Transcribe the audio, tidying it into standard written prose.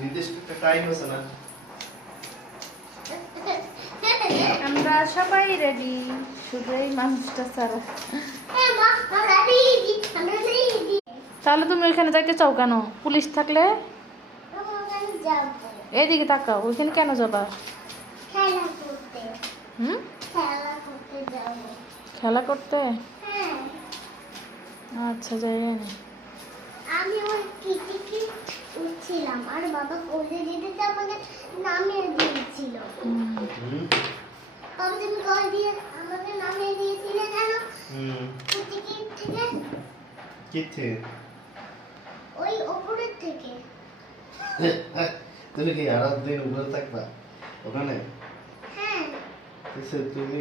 নির্দিষ্ট একটা টাইম আছে না? আমরা সবাই রেডি, শুধু এই মানুষটা ছাড়া। তাহলে তুমি ওইখানে যাইতে চাও কেন? পুলিশ থাকলে এইদিকে তাকাও, ওইখানে কেন যাবা? হুম, খেলা করতে? আচ্ছা, যাই না। আমি ওই কিটিকি উঠছিলাম আর বাবা কোলে যেতে আমাকে নামিয়ে দিয়েছিল। বাবা তুমি কল দিয়ে আমাকে নামিয়ে দিয়েছিলে কেন? কিটিকি থেকে। কিথে? ওই উপরের থেকে। তুমি কি আর দিন উপরে থাকবা ওখানে? হ্যাঁ। তুমি